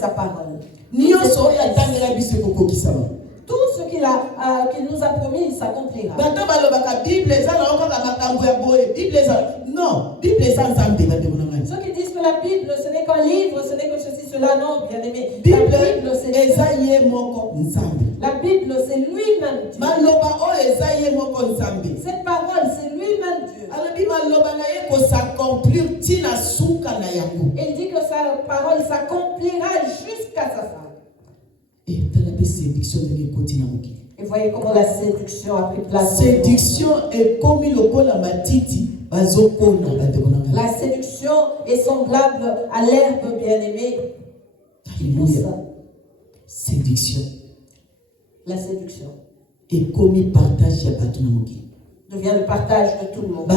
sa parole. Tout ce qu'il nous a promis, il s'accomplira. Non, Bible est sans âme. Ceux qui disent que la Bible, ce n'est qu'un livre, ce n'est que ceci, cela, non, bien aimé. La Bible, c'est lui-même Dieu. Cette parole, c'est lui-même Dieu. Il dit que sa parole s'accomplira jusqu'à sa fin. Et voyez comment la séduction a pris place. Séduction est comme la matiti. La séduction est semblable à l'herbe bien-aimée. Séduction. La séduction. Et comme il partage devient le partage de tout le monde.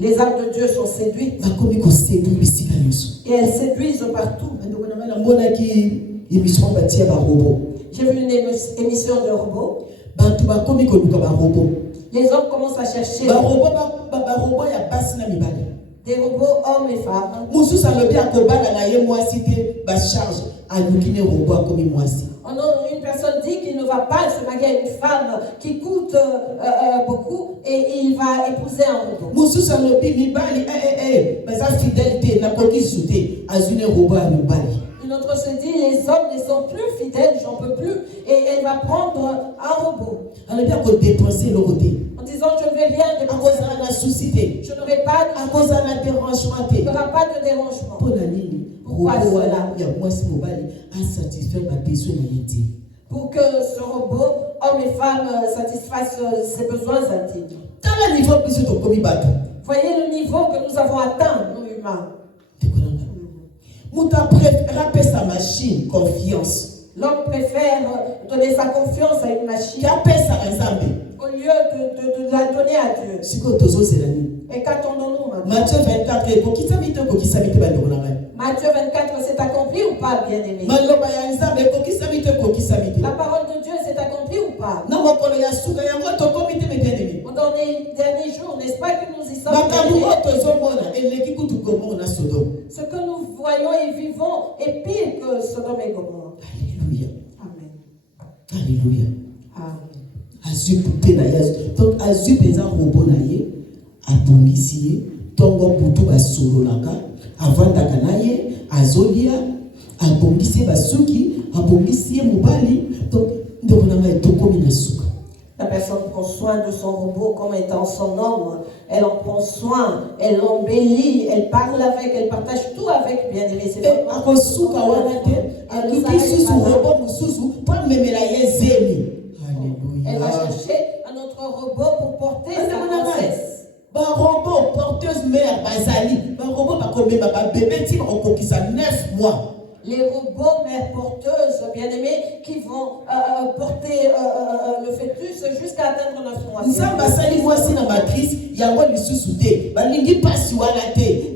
Les âmes de Dieu sont séduites. Et elles séduisent partout. J'ai vu une émission de robots. Les hommes commencent à chercher des robots hommes et femmes. Une personne dit qu'il ne va pas se marier à une femme qui coûte beaucoup et il va épouser un robot. Une autre se dit, les hommes ne sont plus fidèles, j'en peux plus, et elle va prendre un robot. En disant, je ne vais rien dépenser. Je n'aurai pas de dérangement. Il n'y aura pas de dérangement. Pourquoi cela? Pour que ce robot, homme et femme, satisfasse ses besoins intimes. Voyez le niveau que nous avons atteint, nous humains. Sa machine, confiance. L'homme préfère donner sa confiance à une machine au lieu de la donner à Dieu. Et qu'attendons-nous maintenant? Matthieu 24 s'est accompli ou pas, bien-aimé? La parole de Dieu s'est accomplie ou pas? Dans les derniers jours, n'est-ce pas que nous y sommes? Ce que nous voyons et vivons est pire que Sodome et Gomorrhe. Alléluia. Amen. Alléluia. Amen. Donc, Azup est un robot naïe, à Bongisier, Tongo Boutou Basolonaka, avant Dakanaye, Azolia, à Bongisier Basuki, à Bongisier Mubali, donc, la personne prend soin de son robot comme étant son homme. Elle en prend soin, elle l'embellit, elle parle avec, elle partage tout avec, bien aimé. C'est elle va chercher un autre robot pour porter sa grossesse. Un robot porteuse mère Bazali, un robot bébé 9 mois. Les robots mères porteuses, bien-aimés, qui vont porter le fœtus jusqu'à atteindre 9 mois.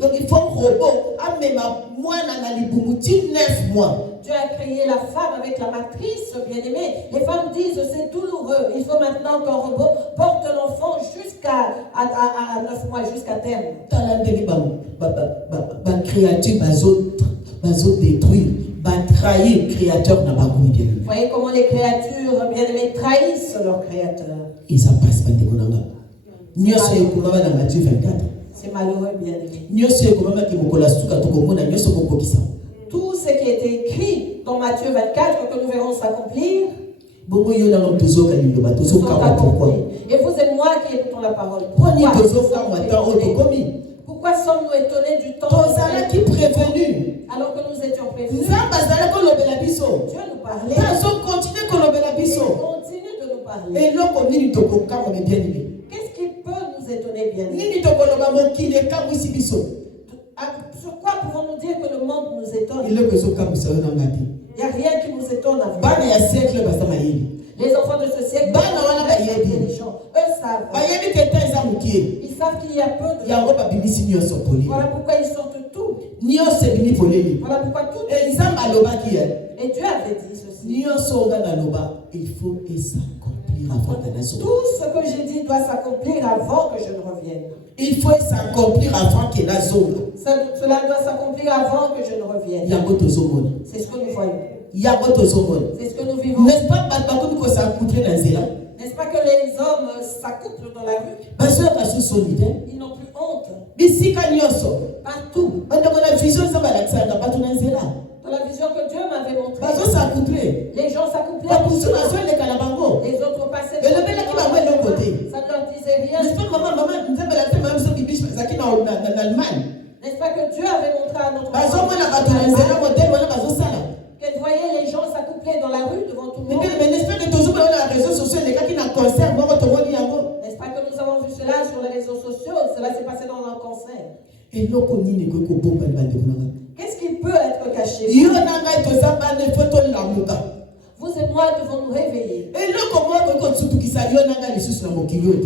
Donc il faut un robot. 9 mois. Dieu a créé la femme avec la matrice, bien-aimée. Les femmes disent c'est douloureux. Il faut maintenant qu'un robot porte l'enfant jusqu'à 9 mois, jusqu'à terme. Détruire, trahir le créateur n'a pas voulu bien. Vous voyez comment les créatures bien-aimées trahissent leur créateur. Et ça passe pas de Konanga. C'est malheureux, bien-aimé. Tout ce qui est écrit dans Matthieu 24 que nous verrons s'accomplir. Et vous et moi qui écoutons la parole. Pourquoi sommes-nous étonnés du temps qui prévenu alors que nous étions prévenus? Dieu nous parlait. Il continue de nous parler. Qu'est-ce qui peut nous étonner, bien? Sur quoi pouvons-nous dire que le monde nous étonne? Il n'y a rien qui nous étonne. Les enfants de ce siècle sont intelligents. Eux savent. Ils savent qu'il y a peu de temps. Voilà pourquoi ils sortent tout. Voilà pourquoi tout Et Dieu avait dit ceci. il faut s'accomplir avant de naître. Tout ce que j'ai dit doit s'accomplir avant que je ne revienne. Il faut s'accomplir avant que la zone. Cela doit s'accomplir avant que je ne revienne. C'est ce que nous voyons. C'est ce que nous vivons. N'est-ce pas s'accomplir dans Zéla? N'est-ce pas que les hommes s'accouplent dans la rue? Ils n'ont plus honte. Partout. Dans la vision que Dieu m'avait montrée, les gens s'accouplaient. Les autres passaient. Ça ne leur disait rien. N'est-ce pas que Dieu avait montré à notre qu'elle voyait les gens s'accoupler dans la rue devant tout le monde. N'est-ce pas que nous avons vu cela sur les réseaux sociaux? Cela s'est passé dans un concert. Qu'est-ce qui peut être caché? Vous et moi devons nous réveiller.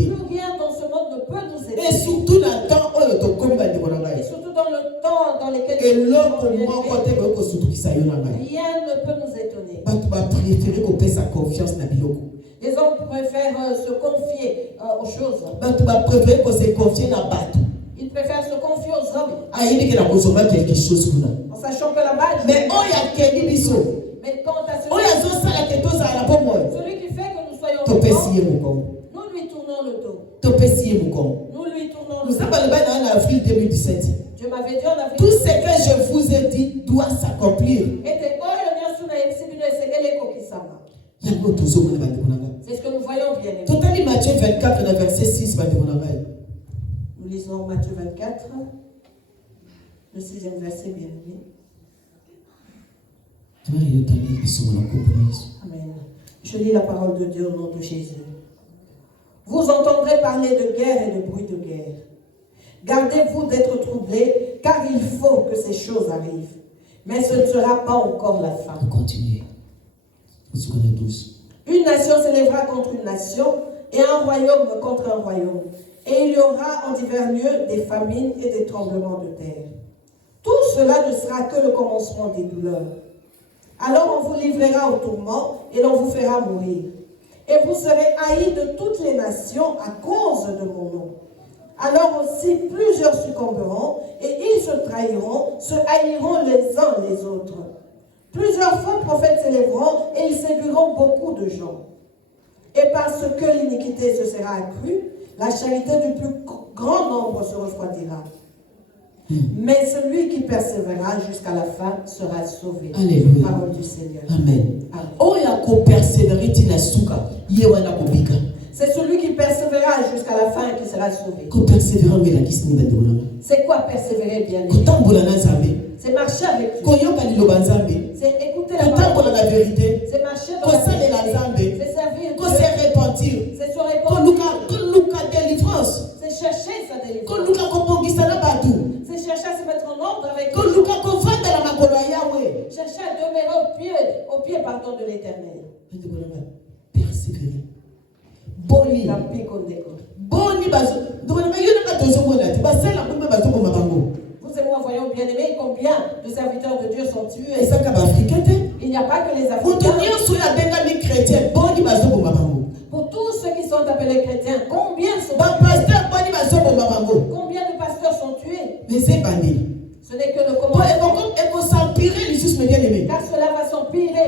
Plus rien dans ce monde ne peut nous aider. Et surtout dans le temps dans lequel rien ne peut nous étonner. Les hommes préfèrent se confier aux choses. Ils préfèrent se confier aux hommes. En sachant que là-bas, mais quant à celui qui fait que nous soyons contents, nous lui tournons le dos. Nous lui tournons le dos. Avril 2017. Dieu m'avait dit en avril. Tout ce que je vous ai dit doit s'accomplir. C'est ce que nous voyons bien. Total Matthieu 24, verset 6. Nous lisons Matthieu 24, le 6e verset, bien aimé. Amen. Je lis la parole de Dieu au nom de Jésus. Vous entendrez parler de guerre et de bruit de guerre. Gardez-vous d'être troublés, car il faut que ces choses arrivent. Mais ce ne sera pas encore la fin. Continuez. Une nation s'élèvera contre une nation, et un royaume contre un royaume. Et il y aura en divers lieux des famines et des tremblements de terre. Tout cela ne sera que le commencement des douleurs. Alors on vous livrera au tourment, et l'on vous fera mourir. Et vous serez haïs de toutes les nations à cause de mon nom. Alors aussi plusieurs succomberont, et ils se trahiront, se haïront les uns les autres. Plusieurs faux prophètes s'élèveront, et ils séduiront beaucoup de gens. Et parce que l'iniquité se sera accrue, la charité du plus grand nombre se refroidira. Mais celui qui persévérera jusqu'à la fin sera sauvé. Alléluia. Parole du Seigneur. Amen. C'est celui qui persévérera jusqu'à la fin qui sera sauvé. C'est quoi persévérer, bien aimé? C'est marcher avec Dieu. C'est écouter la parole. C'est marcher dans la vérité. C'est servir Dieu. C'est se répandre. C'est chercher sa délivrance. C'est chercher à se mettre en ordre avec Dieu. Chercher à demeurer au pied de l'Éternel. Persévérer. Vous et moi voyons bien aimé combien de serviteurs de Dieu sont tués. Il n'y a pas que les Africains. Pour tous ceux qui sont appelés chrétiens, combien sont tués? Combien de pasteurs sont tués? Ce n'est que le commencement. Car cela va s'empirer.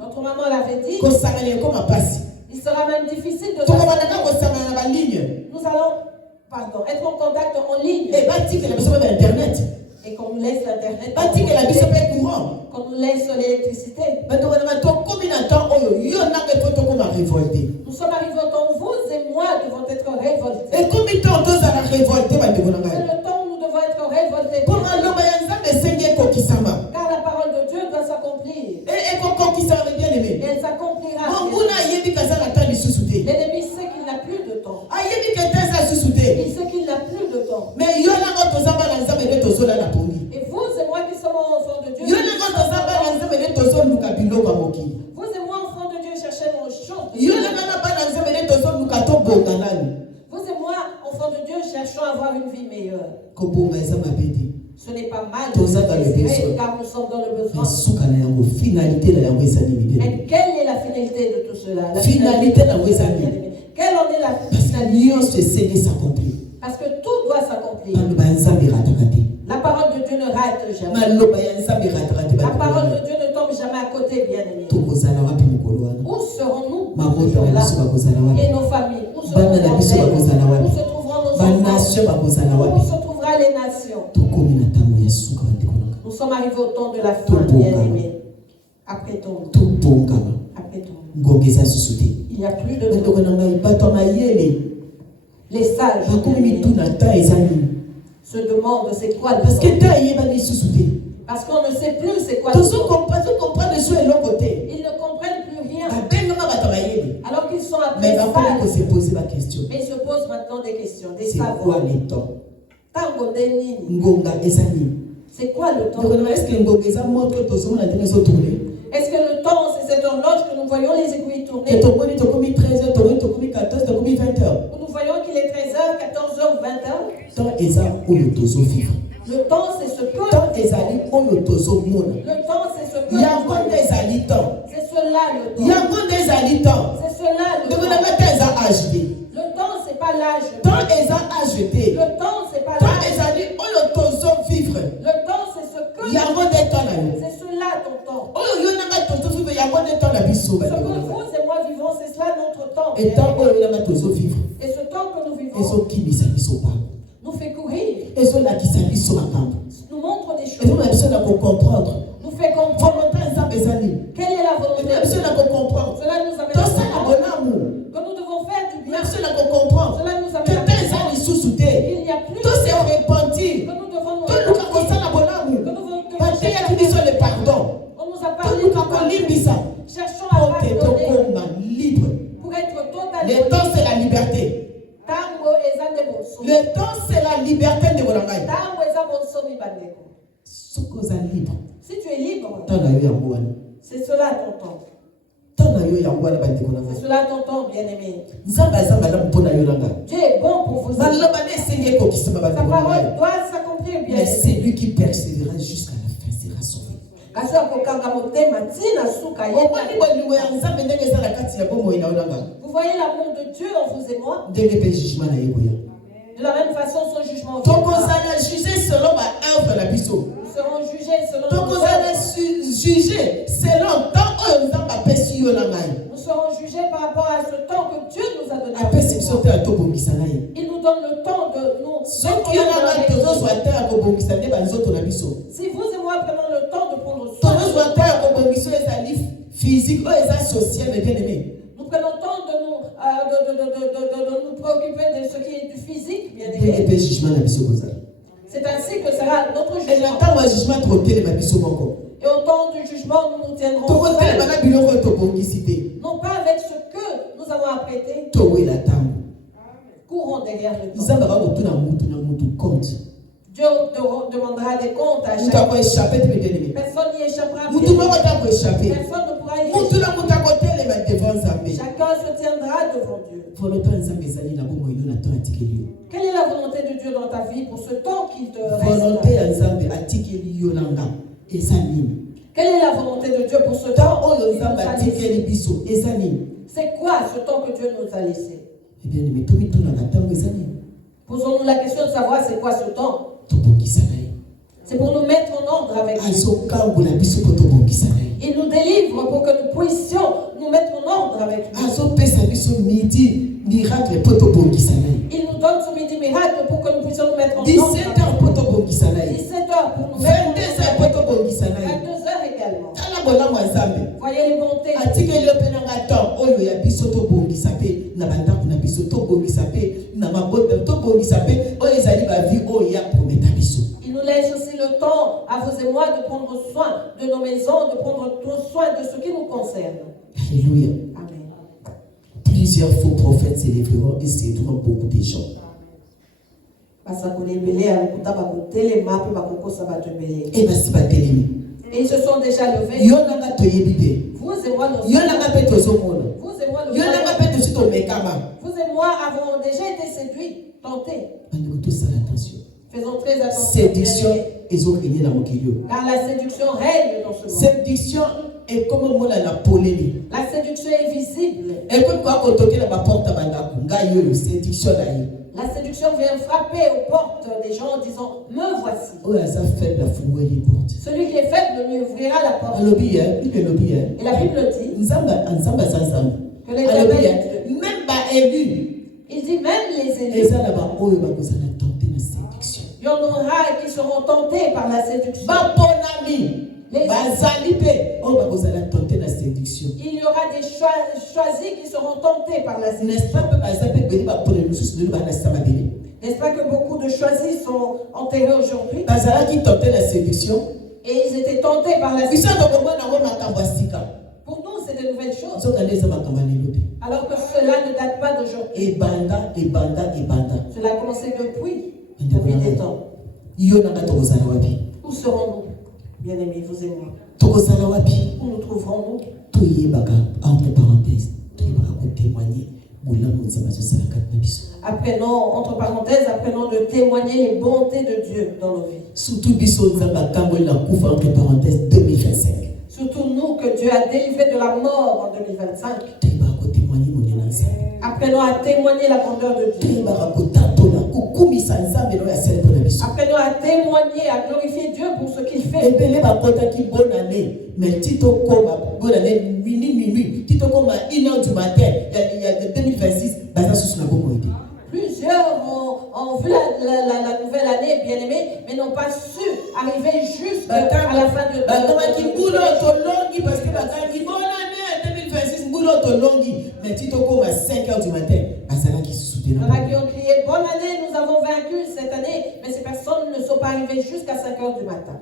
Notre maman l'avait dit. Il sera même difficile de nous allons être en contact en ligne. Et qu'on nous laisse l'internet. Qu'on nous laisse l'électricité. Nous sommes arrivés au temps où vous et moi devons être révoltés. C'est le temps où nous devons être révoltés. Car la parole de Dieu doit s'accomplir. Et elle s'accomplira. L'ennemi sait qu'il n'a plus de temps. Il sait qu'il n'a plus de temps. Et vous et moi qui sommes enfants de Dieu. Vous et moi enfants de Dieu cherchons nos choses. Vous et moi enfants de Dieu cherchons à avoir une vie meilleure. Ce n'est pas nous sommes dans le besoin. Finalité la Et quelle est la finalité de tout cela? La finalité la quelle en est la finalité? Parce que tout doit s'accomplir. La parole de Dieu ne rate jamais. La parole de Dieu ne tombe jamais à côté, bien-aimés. Où serons-nous? Et nos familles? Où seront nos enfants? Où se trouveront nos enfants? Où se trouvera les nations? Nous sommes arrivés au temps de la fin, bien-aimés. Après tout. Après tout. Il n'y a plus de les sages se demandent c'est quoi le temps. Parce qu'on ne sait plus c'est quoi le temps. Ils ne comprennent plus rien. Alors qu'ils sont appelés sages. Mais ils se posent maintenant des questions, des c'est savoirs. quoi le temps? C'est quoi le temps? Est-ce que le temps, c'est cette horloge que nous voyons les aiguilles tourner? Nous voyons qu'il est 13h, 14h ou 20h. Le temps, c'est ce que... Le temps, c'est ce que... Le temps, c'est ce que... C'est cela le temps. C'est cela le temps. Le temps, c'est pas l'âge. Le temps, c'est pas l'âge. Le temps, c'est ce que... C'est cela ton temps. Ce que vous et moi vivons, c'est cela notre temps. Et ce temps que nous vivons nous fait courir. Nous montre des choses. Nous fait comprendre. Quelle est la volonté de Dieu? Cela nous amène que nous devons faire du bien. Cela nous amène il n'y a plus que nous devons nous repentir. Que nous devons le pardon. On nous a parlé de pardon. Cherchons à pardonner pour être totalement. Le temps, c'est la liberté. Le temps, c'est la liberté de mon âme. Si tu es libre, c'est cela ton temps. C'est cela ton temps, bien-aimé. Dieu est bon pour vous. Sa parole doit s'accomplir, bien-aimé. Mais c'est lui qui persévérera jusqu'à la fin sera sauvé. Vous voyez l'amour de Dieu en vous et moi? De la même façon, son jugement. Donc on s'allait juger selon ma œuvre la biseau. Nous serons jugés selon. Donc on s'allait juger selon tant nous Nous serons jugés par rapport à ce temps que Dieu nous a donné. Il nous donne le temps de nous. Si vous et moi prenons le temps de prendre soin physique, social, mais bien aimé. Nous prenons le temps de nous préoccuper de ce qui est du physique, bien aimé. C'est ainsi que sera notre jugement. Et au temps du jugement, nous nous tiendrons non pas avec ce que nous avons apprêté. Courons derrière le temps. Dieu demandera des comptes à chacun. Personne n'y échappera. Personne ne pourra y échapper. Chacun se tiendra devant Dieu. Quelle est la volonté de Dieu dans ta vie pour ce temps qu'il te reste? Quelle est la volonté de Dieu pour ce temps? C'est quoi ce temps que Dieu nous a laissé? Posons-nous la question de savoir c'est quoi ce temps. C'est pour nous mettre en ordre avec lui. Il nous délivre pour que nous puissions nous mettre en ordre avec lui. Il nous donne ce midi miracle pour que nous puissions nous mettre en ordre. 17h pour 17h pour nous mettre 22h également. Voyez les bontés. Il nous laisse aussi le temps à vous et moi de prendre soin de nos maisons, de prendre soin de ce qui nous concerne. Alléluia. Amen. Plusieurs faux prophètes s'élèveront et séduiront beaucoup de gens. Et ils se sont déjà levés. Vous et moi, vous et moi avons déjà été séduits, tentés. Faisons très attention. Séduction Car la séduction règne dans ce monde. Séduction est comme un mot à la polémique. La séduction est visible. Écoute quoi, quand on la porte à séduction là. La séduction vient frapper aux portes des gens en disant « Me voici ». Celui qui est faible lui ouvrira la porte. Et la Bible dit que les élus, il dit même les élus, il y en aura qui seront tentés par la séduction. Il y aura des choisis qui seront tentés par la séduction. N'est-ce pas que beaucoup de choisis sont enterrés aujourd'hui? Et ils étaient tentés par la séduction. Pour nous, c'est de nouvelles choses. Alors que cela ne date pas d'aujourd'hui. Cela a commencé depuis des temps. Où serons-nous, bien-aimés, vous et moi? Où nous trouverons-nous? Entre parenthèses, Apprenons, entre parenthèses, apprenons de témoigner les bontés de Dieu dans nos vies. Surtout entre parenthèses 2025. Surtout nous que Dieu a délivré de la mort en 2025. Apprenons à témoigner la grandeur de Dieu. Apprenons à témoigner, à glorifier Dieu pour ce qu'il fait. Plusieurs ont vu la nouvelle année, bien aimée, mais n'ont pas su arriver jusqu'à la fin de 2026. Mais si tu à 5h du matin, il y en a qui ont crié bonne année, nous avons vaincu cette année, mais ces personnes ne sont pas arrivées jusqu'à 5h du matin.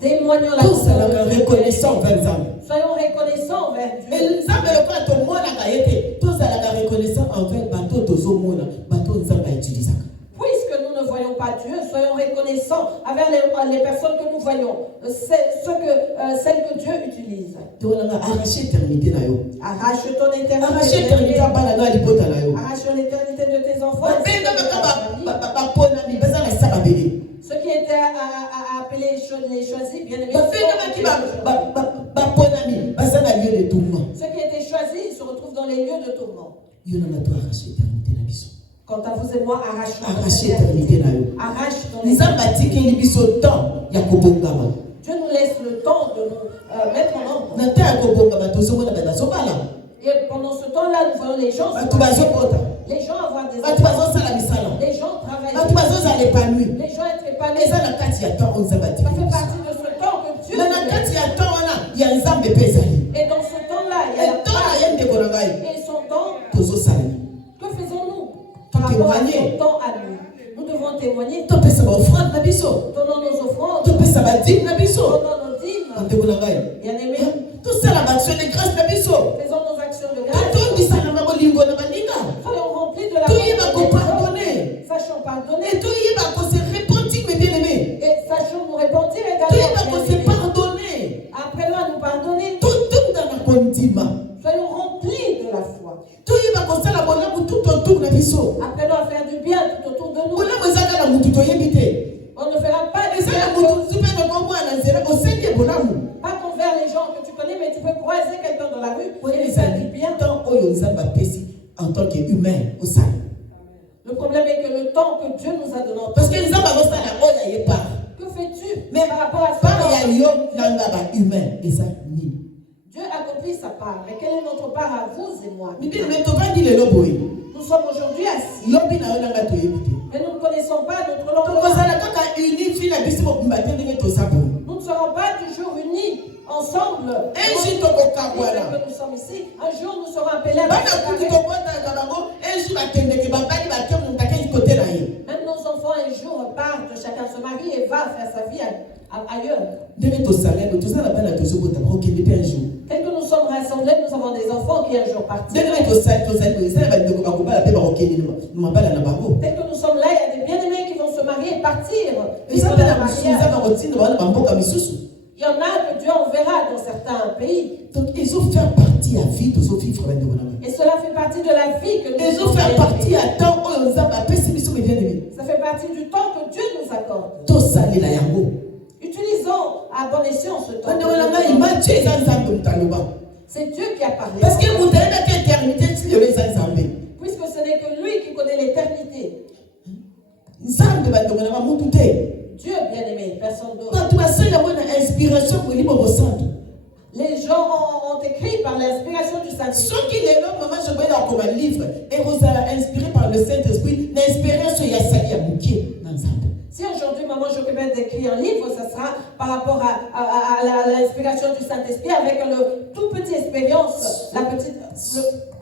Témoignons la reconnaissance envers Dieu. Soyons reconnaissants envers Dieu. Puisque nous ne voyons pas Dieu, soyons reconnaissants envers les personnes que nous voyons, celles que Dieu utilise. Arrache ton éternité. Arrache l'éternité de tes enfants. Ceux qui étaient appelés les choisis, bien aimés. Ceux qui étaient choisis se retrouvent dans les lieux de tourment. Quant à vous et moi, arrache l'éternité. Arrache ton éternité. Dieu nous laisse le temps de nous mettre en ordre. Et pendant ce temps-là, nous voyons les gens avoir des enfants. Les gens travaillent. Les gens être épanouis. Ça fait partie de ce temps que Dieu nous laisse. Et dans ce temps-là, il y a la part. Et son temps, que faisons-nous par rapport à son temps à nous? Nous devons témoigner. Donnons nos offrandes. Donnons nos dîmes. Bien-aimés. Faisons nos actions de grâce. Soyons remplis de la pardonner. Sachons pardonner. Et sachons nous repentir également. Apprenons à nous pardonner. Soyons remplis de la foi. Apprenons à faire du bien tout autour de nous. On ne fera pas des pas envers les gens que tu connais, mais tu peux croiser quelqu'un dans la rue et faire du bien. En tant qu'humain, au sein. Le problème est que le temps que Dieu nous a donné, parce que les hommes avancent à la haute, il n'y a pas. Que fais-tu? Mais par rapport à ça, il y a humain. Et ça, Dieu accomplit sa part. Mais quelle est notre part à vous et moi? Nous sommes aujourd'hui assis. Mais nous ne connaissons pas notre langue. Nous ne serons pas toujours unis ensemble. Que nous sommes ici. Un jour, nous serons appelés à même nos enfants, un jour, partent, chacun se marie et va faire sa vie ailleurs. Dès que nous sommes rassemblés, nous avons des enfants qui un jour partent. Dès que nous sommes là, il y a des bien-aimés qui vont se marier et partir. Il y en a que Dieu enverra dans certains pays. Donc, ils ont fait partie à vie de Sophie. Et cela fait partie de la vie que nous ils ont fait partie à temps où ça fait partie du temps que Dieu nous accorde. Utilisons à bon escient ce temps. C'est Dieu qui a parlé. Parce que vous avez l'éternité, puisque ce n'est que lui qui connaît l'éternité. Dieu bien-aimé, personne d'autre. Les gens ont écrit par l'inspiration du Saint-Esprit. Ceux qui les noms, maman, je vais leur comme un livre, et vous allez inspiré par le Saint-Esprit, l'inspiration, il y a ça, il y a bouquet dans ça. Si aujourd'hui, maman, je peux d'écrire un livre, ça sera par rapport à l'inspiration du Saint-Esprit avec le toute petite expérience,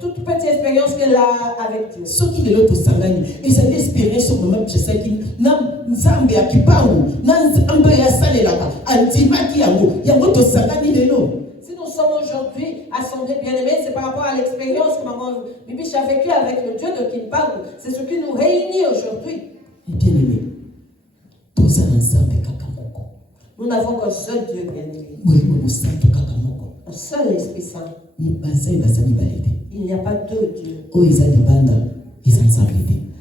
toute petite expérience qu'elle a avec Dieu. Ceux qui les noms pour s'engager, et cette expérience, maman, je sais qu'il n'Nzambe à qui parle, n'Nzambe à salé là-bas, Antima qui a mot, il y a mot de s'engager les noms. Si nous sommes aujourd'hui assemblés bien-aimés, c'est par rapport à l'expérience que maman Bibiche a vécue avec le Dieu de qui il parle. C'est ce qui nous réunit aujourd'hui. Bien-aimés, tout ça ensemble, nous n'avons qu'un seul Dieu bien-aimé. Un seul Esprit Saint. Il n'y a pas deux dieux.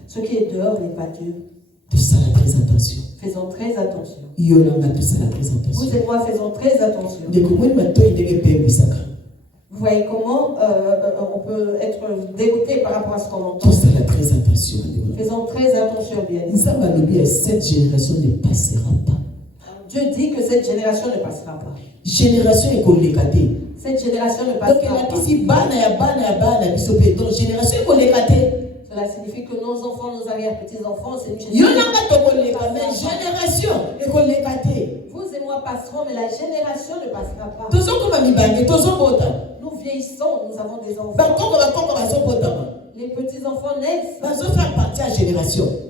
Ce qui est dehors n'est pas Dieu. Tout ça, très attention. Faisons très attention. Vous et moi faisons très attention. Vous voyez comment on peut être dégoûté par rapport à ce qu'on entend. Tout ça, très attention. Faisons très attention bien. Cette génération ne passera pas. Dieu dit que cette génération ne passera pas. Génération est collectée. Cette génération ne passera pas. Donc génération est collectée. Cela signifie que nos enfants, nos arrière-petits-enfants, c'est une génération est collectée. Vous et moi passerons, mais la génération ne passera pas. Nous vieillissons, nous avons des enfants. Les petits-enfants naissent.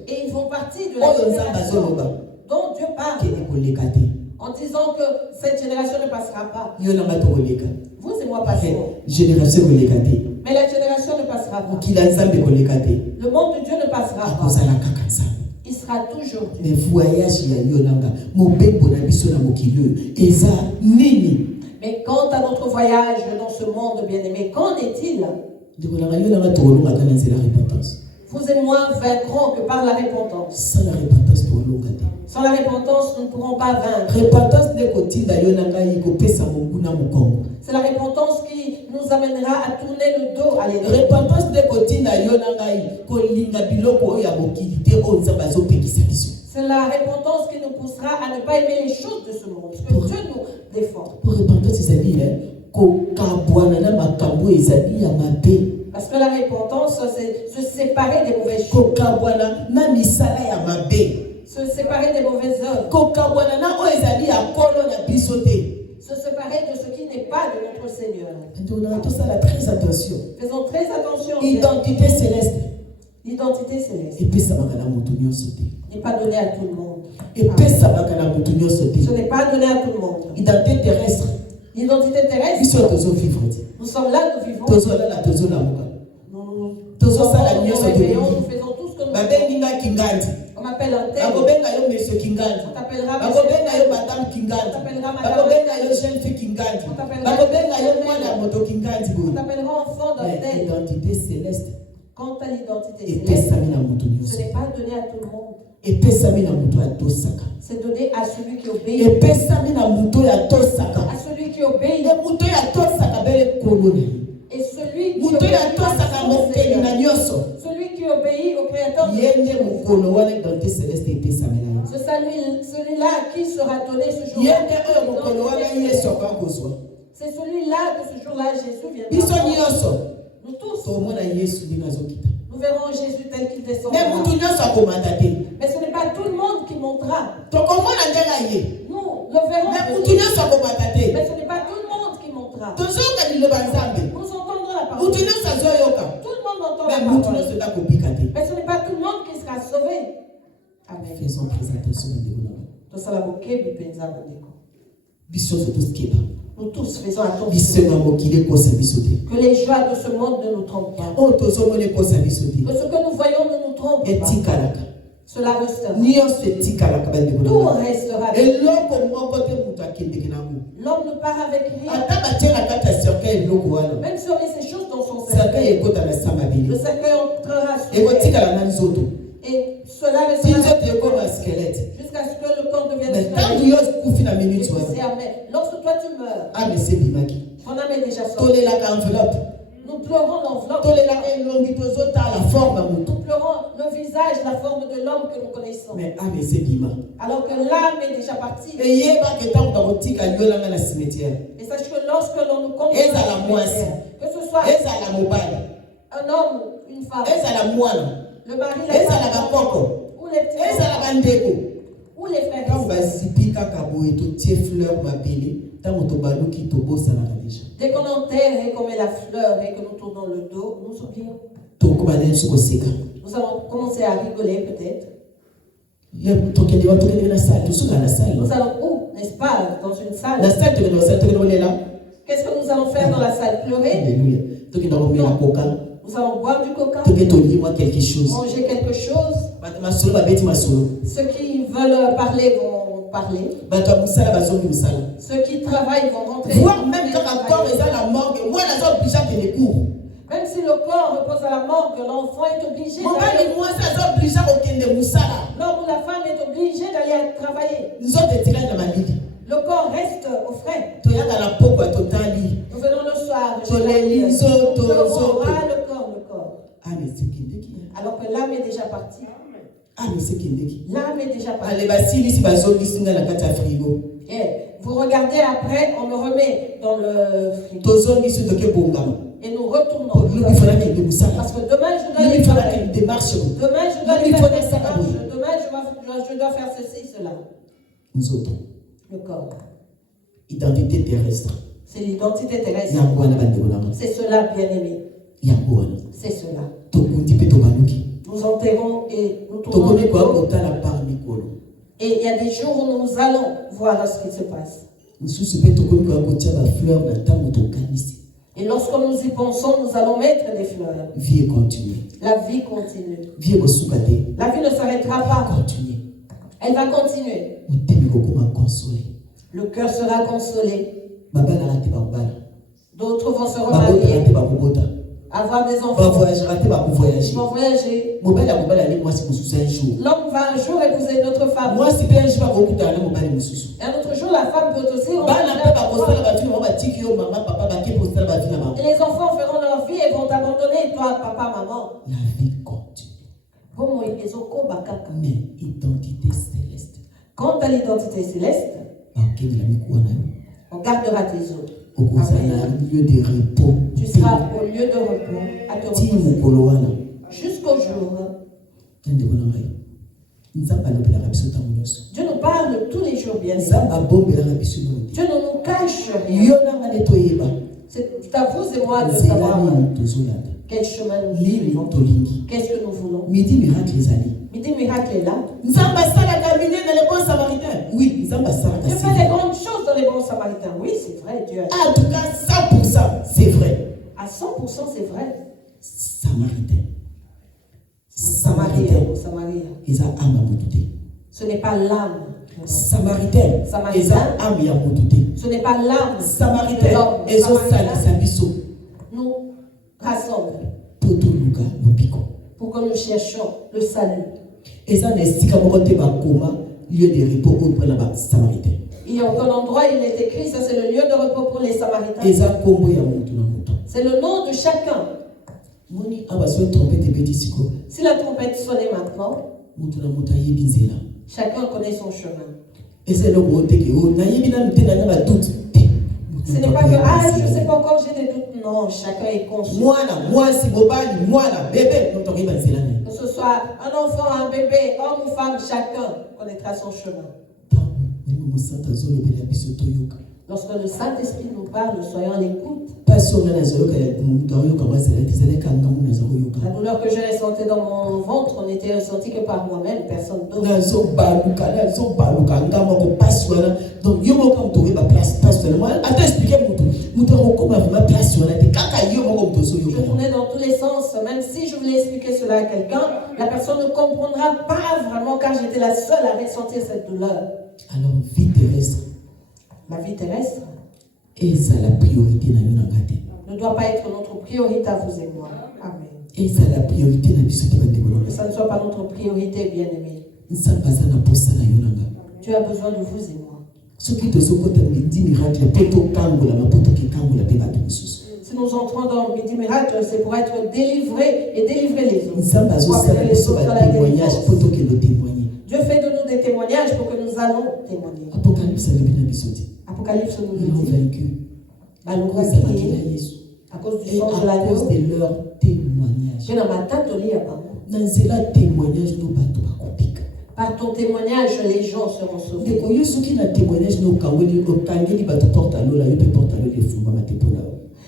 Et ils font partie de la génération dont Dieu parle. En disant que cette génération ne passera pas. Vous et moi passerons. Mais la génération ne passera pas. Le monde de Dieu ne passera pas. Il sera toujours Dieu. Mais quant à notre voyage dans ce monde bien-aimé, qu'en est-il? Vous et moi vaincrons que par la repentance. Sans la repentance, nous ne pourrons pas vaincre. C'est la repentance qui nous amènera à tourner le dos à l'ennemi. C'est la repentance qui nous poussera à ne pas aimer les choses de ce monde. Parce que Dieu nous défend. Parce que la repentance, c'est se séparer des mauvaises choses. Se séparer des mauvaises œuvres. Se séparer de ce qui n'est pas de notre Seigneur. Faisons très attention. Identité céleste. L'identité céleste n'est pas donnée à tout le monde. Ce n'est pas donné à tout le monde. Identité terrestre. L'identité terrestre. Nous sommes là, nous vivons. Nous faisons tout ce que nous faisons. On m'appelle un tel. On t'appellera monsieur Kingandi. On t'appellera madame Kingandi. On t'appellera enfant d'un tel. L'identité céleste. Quant à l'identité céleste, ce n'est pas donné à tout le monde. C'est donné à celui qui obéit. À celui qui obéit. Et celui qui obéit au Créateur. C'est celui-là qui sera donné ce jour-là. C'est celui-là que ce jour-là Jésus viendra. Nous tous. Nous verrons Jésus tel qu'il descendra. Mais ce n'est pas tout le monde qui montera. Nous le verrons. Mais ce n'est pas tout le monde qui montera. Nous entendons la parole. Tout le monde entend la parole. Mais ce n'est pas tout le monde qui sera sauvé. Amen. Faisons très attention. Nous tous faisons attention. Que les joies de ce monde ne nous trompent pas. Que ce que nous voyons ne nous trompe pas. Cela restera. Tout restera. L'homme ne part avec rien. Même si on met ces choses dans son cercueil, le cercueil entrera sur elle. Et ce cela Si restera tu es comme un squelette. jusqu'à ce que le corps devienne Mais squelette. quand tu as coupé la minute, tu C'est amen. Lorsque toi tu meurs, ah, mais c'est bimaki. ton âme est déjà Tu sortie. es là enveloppe. Nous pleurons l'enveloppe. Tu es là la forme. Nous pleurons le visage, la forme de l'homme que nous connaissons. Mais ah, mais c'est bima. Alors que l'âme est déjà partie. Et il y a pas que tant d'antique à lieu dans le cimetière. Et sache que lorsque l'on nous compte, Et ça la moisse. que ce soit Et ça la mobile. un homme, une femme, Et ça la moine. le mari, Et la ça la femme, bakoko. ou les petits, Et ça la bandeko. ou les frères. Quand va zipika kabo et tout tie fleur ma belle. Tant to balo qui to bossa la déjà. Dès qu'on enterre et qu'on met la fleur et que nous tournons le dos, nous oublions. To ko banen su ko seka. Nous allons commencer à rigoler peut-être. Le to kende wa to kende na salle, to su la salle. Nous allons où, n'est-ce pas, dans une salle. La salle to kende là. Qu'est-ce que nous allons faire dans la salle? Pleurer? Alléluia. To kende ko la coca. Nous allons boire du coca. To kende to lire quelque chose. Manger quelque chose. Ma solo ba beti ma solo. Ceux qui veulent parler vont parler. Ba to musala ba zo musala. Ceux qui travaillent vont rentrer. Voir même quand un corps est à la morgue, moi la zone obligée de les cours. Même si le corps repose à la morgue, l'enfant est obligé d'aller. Moi ça zone obligée au kende musala. L'homme ou la femme est obligé d'aller travailler. Nous autres tirage de ma ligue. Le corps reste au frais. To ya la peau à totali. Nous venons le soir. To les liso to le corps. Ah mais c'est kende qui. Alors que l'âme est déjà partie. Ah mais c'est kende qui. L'âme est déjà partie. Allez basili si bazo kisinga la carte à frigo. Et vous regardez après, on me remet dans le frigo. Tozo ngi su toke bongama. Et nous retournons. Il faudra qu'il musala. Parce que demain je dois Il aller faudra travailler. qu'il démarche. Demain je dois aller faire des démarches. Demain je dois faire ceci, cela. Nous autres. Le corps. Identité terrestre. C'est l'identité terrestre. C'est cela, bien-aimé. C'est cela. Nous enterrons et nous tournons le dos. Et il y a des jours où nous allons voir ce qui se passe. Et lorsque nous y pensons, nous allons mettre des fleurs. Vie continue. La vie continue. La vie ne s'arrêtera pas. Elle va continuer. Le cœur sera consolé. D'autres vont se remarier, avoir des enfants, vont voyager. L'homme va un jour épouser une autre femme. Un autre jour, la femme peut aussi et les enfants feront leur vie et vont abandonner toi, papa, maman. La vie continue. Mais identité céleste. Quant à l'identité céleste, on gardera tes os. Lieu de repos. Tu seras au lieu de repos à te reposer. Jusqu'au jour. Dieu nous parle tous les jours, bien sûr. Dieu ne nous cache rien. C'est à vous et moi de savoir quel chemin nous suivons. Qu'est-ce que nous voulons. Midi miracle est là. Oui, Dieu fait des grandes choses dans les bons samaritains. Oui, c'est vrai, Dieu. En tout cas, 100%, c'est vrai. À 100%, c'est vrai. Samaritain. Ce n'est pas l'âme. Samaritain. Ce n'est pas l'âme. Samaritain. Nous rassemble pour que nous cherchions le salut. Il Il y a aucun endroit, il est écrit, ça c'est le lieu de repos pour les Samaritains. C'est le nom de chacun. Si la trompette sonnait maintenant, chacun connaît son chemin. Ce n'est pas que, je ne sais pas encore, j'ai des doutes. Non, chacun est conscient. Que ce soit un enfant, un bébé, homme ou femme, chacun connaîtra son chemin. Lorsque le Saint-Esprit nous parle, soyons à l'écoute. La douleur que je ressentais dans mon ventre, on était ressenti que par moi-même, personne d'autre. Je tournais dans tous les sens, même si je voulais expliquer cela à quelqu'un, la personne ne comprendra pas vraiment car j'étais la seule à ressentir cette douleur. Alors, vie terrestre. La vie terrestre. Et ça, la priorité ne doit pas être notre priorité à vous et moi. Amen. Et c'est la priorité de Que ça ne soit pas notre priorité, bien-aimés. Dieu a besoin de vous et moi. Si nous entrons dans le Midi Miracle, c'est pour être délivrés et délivrer les autres. Dieu fait de nous des témoignages pour que nous allons témoigner. Apocalypse nous dit à cause du sang de l'agneau, à cause de leur témoignage. Par ton témoignage, les gens seront sauvés.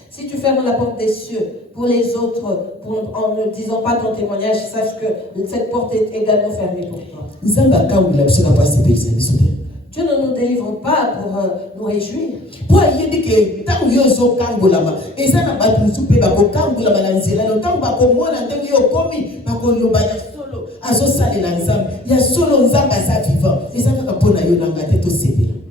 Si tu fermes la porte des cieux pour les autres, en ne disant pas ton témoignage, sache que cette porte est également fermée pour toi. Dieu ne nous délivre pas pour nous réjouir.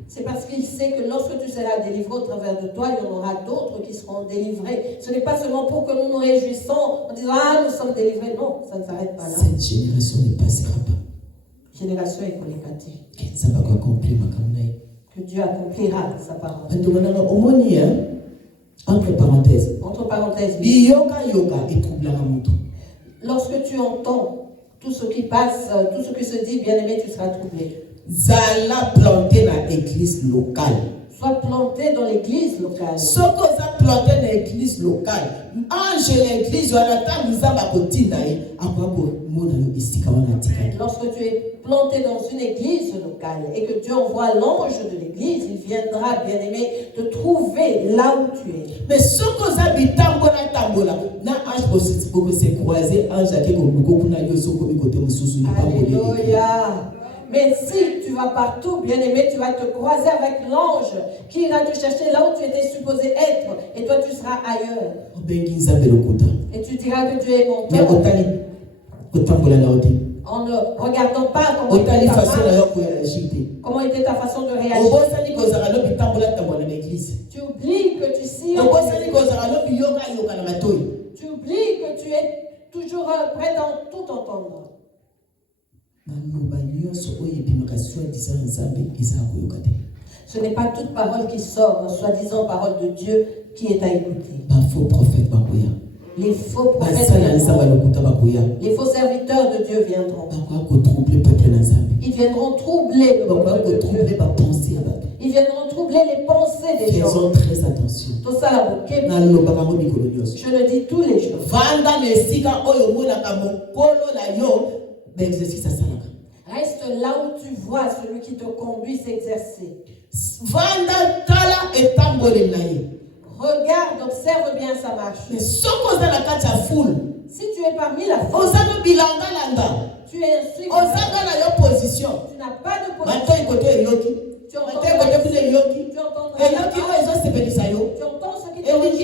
C'est parce qu'il sait que lorsque tu seras délivré au travers de toi, il y en aura d'autres qui seront délivrés. Ce n'est pas seulement pour que nous nous réjouissons en disant ah, nous sommes délivrés. Non, ça ne s'arrête pas là. Cette génération ne passera pas. Génération écolépatique. Que Dieu accomplira sa parole. Entre parenthèses. Lorsque tu entends tout ce qui passe, tout ce qui se dit, bien-aimé, tu seras troublé. Zala planté dans l'église locale. Sois planté dans l'église locale. Ce que ça planté dans l'église locale, ange l'église, lorsque tu es planté dans une église locale et que Dieu envoie l'ange de l'église, il viendra, bien-aimé, te trouver là où tu es. Mais ce que ça bitambola tambola, na ange pour se croiser, ange qui Alléluia. Mais si tu vas partout, bien-aimé, tu vas te croiser avec l'ange qui ira te chercher là où tu étais supposé être. Et toi, tu seras ailleurs. Et tu diras que Dieu est mon Père. En ne regardant pas comment était ta façon de réagir. Tu oublies que tu sillonnes. Tu oublies que tu es toujours prêt à tout entendre. Ce n'est pas toute parole qui sort, soi-disant parole de Dieu, qui est à écouter. Les faux prophètes viendront. Les faux serviteurs de Dieu viendront. Ils viendront troubler le peuple de Dieu. Ils viendront troubler les pensées des gens. Faisons très attention. Je le dis tous les jours. Reste là où tu vois celui qui te conduit s'exercer. Regarde, observe bien sa marche. Si tu es parmi la foule, tu es un suiveur. Tu n'as pas de position. Tu entends ce qui te dit.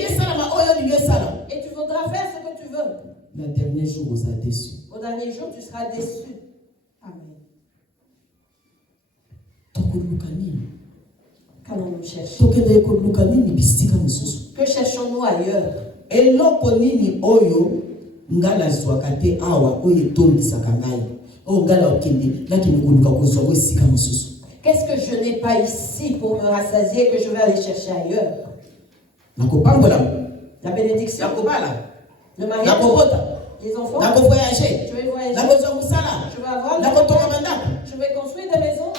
Et tu voudras faire ce que tu veux. Le dernier jour, vous êtes déçu. Au dernier jour, tu seras déçu. Amen. Qu'allons-nous chercher? Que cherchons-nous ailleurs? Qu'est-ce que je n'ai pas ici pour me rassasier que je vais aller chercher ailleurs? La bénédiction, le mariage, les enfants, je vais voyager, je vais avoir je vais construire des maisons.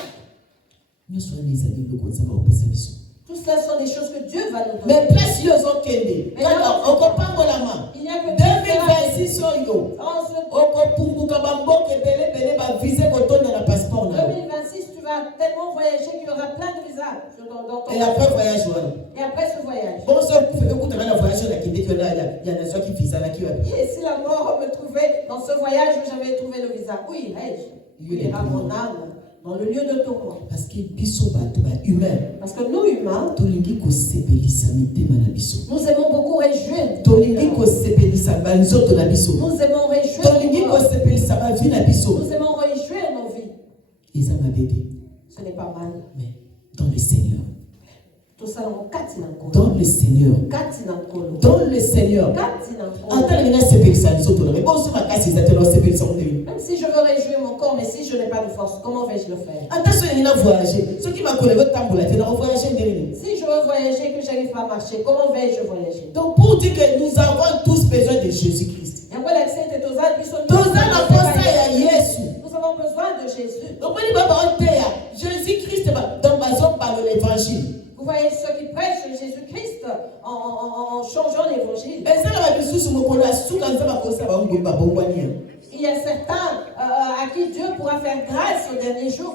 Tout cela sont des choses que Dieu va nous donner. Mais place il y a que 2026 tu vas tellement voyager qu'il y aura plein de visas dans ton et après voyage et après ce voyage. Et si la mort me trouvait dans ce voyage où j'avais trouvé le visa, oui, il ira mon âme dans le lieu de tourment. Parce que nous humains, nous aimons beaucoup réjouir. Nous aimons réjouir. Nous aimons réjouir nos vies. Ce n'est pas mal. Mais dans le Seigneur, Dans le Seigneur. Dans le Seigneur. Même si je veux réjouir mon corps, mais si je n'ai pas de force, comment vais-je le faire? Si je veux voyager, que j'arrive pas à marcher, comment vais-je voyager? Donc pour dire que nous avons tous besoin de Jésus-Christ. Nous avons besoin de Jésus. Donc Jésus-Christ dans l'évangile. Vous voyez ceux qui prêchent Jésus-Christ en changeant l'évangile. Il y a certains à qui Dieu pourra faire grâce au dernier jour.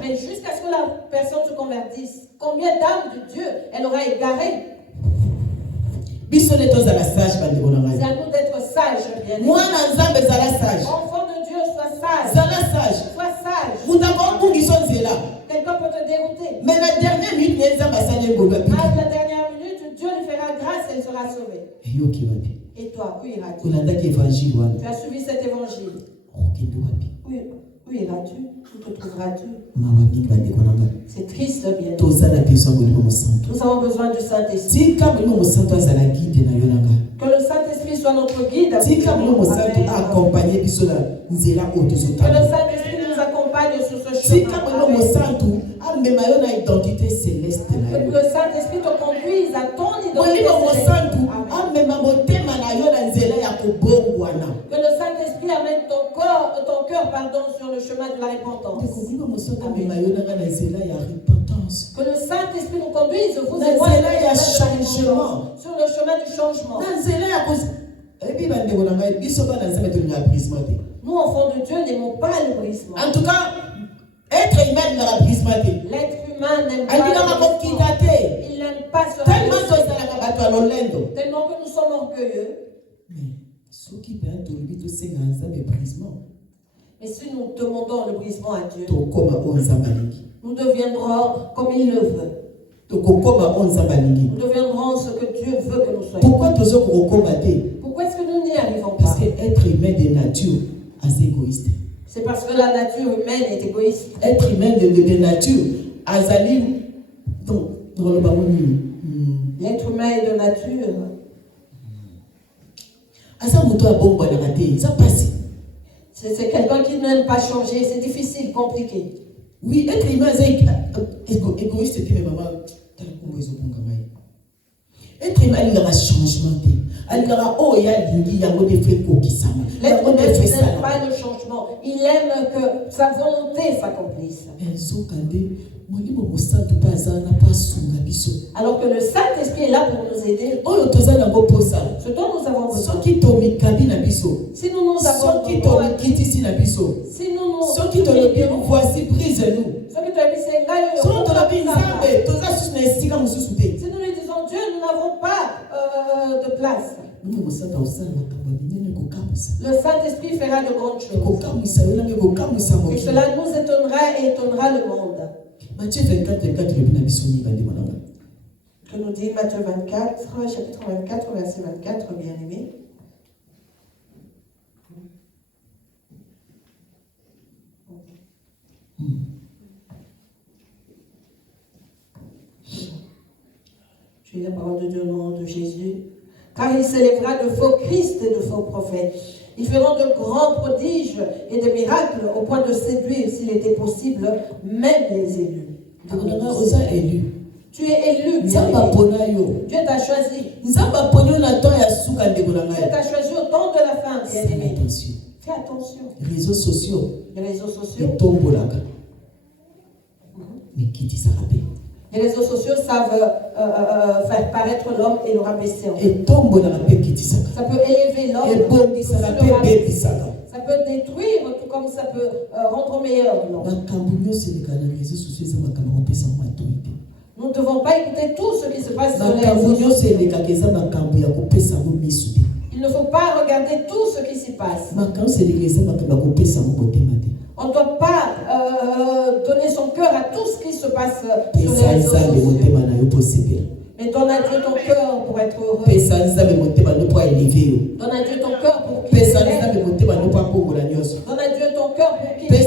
Mais jusqu'à ce que la personne se convertisse, combien d'âmes de Dieu elle aura égaré? C'est à nous d'être sages. Enfant de Dieu, sois sage. Sois sage. Quelqu'un peut te dérouter. Mais la dernière minute, à la dernière minute, Dieu lui fera grâce et il sera sauvé. Et toi, où iras-tu? Tu as suivi cet évangile. Où iras-tu? Où te trouveras-tu? C'est triste, bien. Nous avons besoin du Saint-Esprit. Que le Saint-Esprit soit notre guide. Que le Saint-Esprit nous accompagne sur ce chemin. Que le Saint-Esprit te conduise à ton identité. Que le Saint-Esprit amène ton cœur sur le chemin de la repentance. Que le Saint-Esprit nous conduise sur le chemin du changement. Nous, enfants de Dieu, n'aimons pas le brisement. En tout cas, être humain ne la brise pas. L'être humain n'aime pas le brisement. Il n'aime pas ce tellement que nous sommes orgueilleux. Mais si nous demandons le brisement à Dieu, nous deviendrons comme il le veut. Nous deviendrons ce que Dieu veut que nous soyons. Pourquoi est-ce que nous n'y arrivons pas? Parce que être humain de nature est égoïste. C'est parce que la nature humaine est égoïste. Être humain de nature, l'être humain est de nature. C'est quelqu'un qui n'aime pas changer, c'est difficile, compliqué. Oui, être humain est égoïste. Être humain, il y aura changement. Il y aura l'être humain n'aime pas le changement. Il aime que sa volonté s'accomplisse. Alors que le Saint-Esprit est là pour nous aider. Ce dont nous avons besoin. Si nous nous avons si nous voici, brise-nous. Si nous lui disons Dieu, nous n'avons pas de place. Le Saint-Esprit fera de grandes choses. Et cela nous étonnera et étonnera le monde. Matthieu 24, 24, que nous dit Matthieu 24, chapitre 24, verset 24, bien aimé. Je lis la parole de Dieu au nom de Jésus. Car il s'élèvera de faux Christ et de faux prophètes. Ils feront de grands prodiges et de miracles au point de séduire, s'il était possible, même les élus. Tu es élu. Dieu t'a choisi. Dieu t'a choisi au temps de la fin, bien aimé. Fais attention. Les réseaux sociaux. Les réseaux sociaux. Mais qui dit ça rappelle? Les réseaux sociaux savent faire paraître l'homme et le rabaisser. Ça peut élever l'homme. Ça peut détruire, tout comme ça peut rendre meilleur l'homme. Nous ne devons pas écouter tout ce qui se passe sur les réseaux sociaux. Il ne faut pas regarder tout ce qui s'y passe. On ne doit pas donner son cœur à tout ce qui se passe sur les réseaux sociaux. Mais donne à Dieu ton cœur pour être heureux. Donne à Dieu ton cœur pour qu'il t'aime. Donne à Dieu ton cœur pour qu'il t'aime.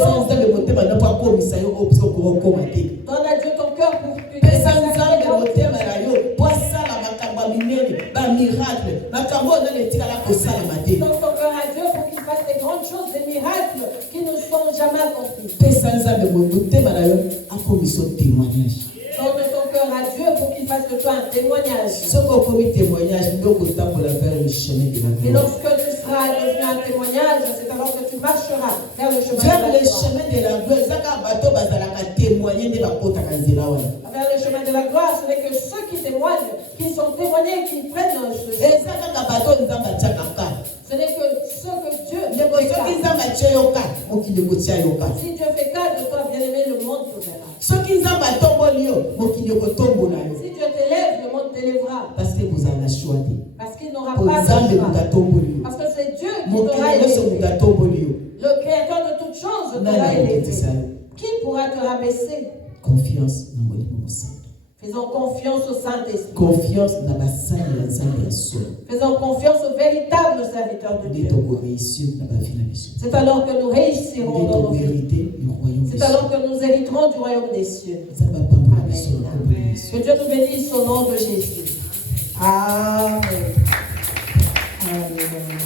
akomisa yo okokoma te. Donne à Dieu ton cœur pour que tu pesa nzambe motema na yo po asala makambo ya minene bamiracle makambo oyo nani etikala kosalama te. Donne ton cœur à Dieu pour qu'il fasse des grandes choses, des miracles qui ne sont jamais accomplis. pesa nzambe motema na yo akomisa témoignage. Donne ton cœur à Dieu pour qu'il fasse de toi un témoignage. soki okomi témoignage nde okotambola vers le chemin de la Et gloire. lorsque tu seras devenu un témoignage, c'est alors que tu marcheras vers le chemin vers de le la gloire. chemin de la gloire ezaka bato bazalaka témoigner nde bakotaka nzela wana. Vers le chemin de la gloire, ce n'est que ceux qui témoignent, qui sont témoignés, qui prennent ce chemin. eza kaka bato nzambe atiaka kaka. Ce n'est que ceux que Dieu ndeko fait soki cas. nzambe atie yo kaka mokili ekotia yo kaka. Si Dieu fait cas de toi, bien-aimé, le monde te verra. soki nzambe atomboli yo mokili ekotombola yo. Si Dieu t'élève, le monde t'élèvera. parce que bozala na choix te. Parce qu'il n'aura po pas de nzambe choix. moto atomboli yo. Parce que c'est Dieu qui mokili t'aura nyonso moto élevé. atomboli yo. Le créateur de toutes choses nani t'aura élevé. akokotisa yo. Qui pourra te rabaisser? confiance na molimo mosantu. Faisons confiance au Saint-Esprit. confiance na basali ya nzambe ya solo. Faisons confiance aux véritables serviteurs de nde Dieu. tokoreusir na bavi na biso. C'est alors que nous réussirons nde dans nos vies. tokohérite du royaume C'est des alors cieux. que nous hériterons du royaume des cieux. nzambe apambola biso na kombo na yesu. Que Dieu nous bénisse au nom de Jésus. Amen. Amen.